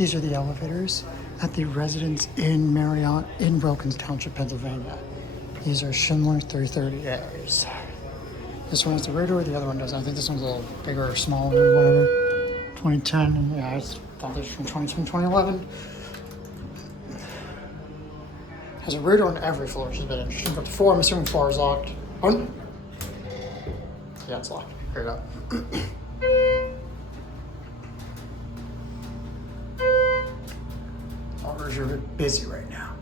These are the elevators at the residence in Marriott in Wilkins Township, Pennsylvania. These are Schindler 330As. This one has the rear door, the other one doesn't. I think this one's a little bigger or smaller or whatever. 2010, and yeah, I thought this was from 2010, 2011. Has a rear door on every floor, which is a bit interesting. Up to 4, I'm assuming 4 is locked. Oh, yeah, it's locked. Here it up. Orders are a bit busy right now.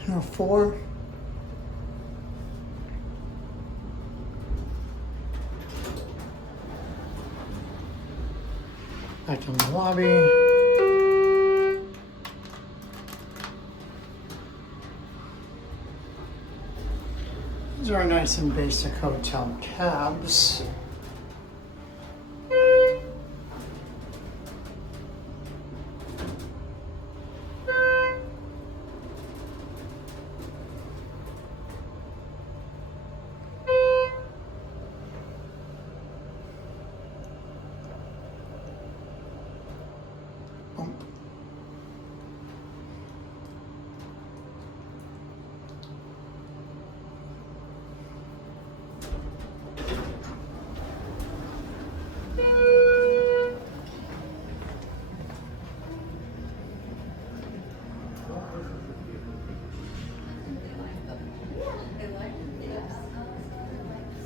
Here are 4. Back in the lobby. These are nice and basic hotel cabs.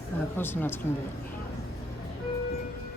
I suppose that's going to be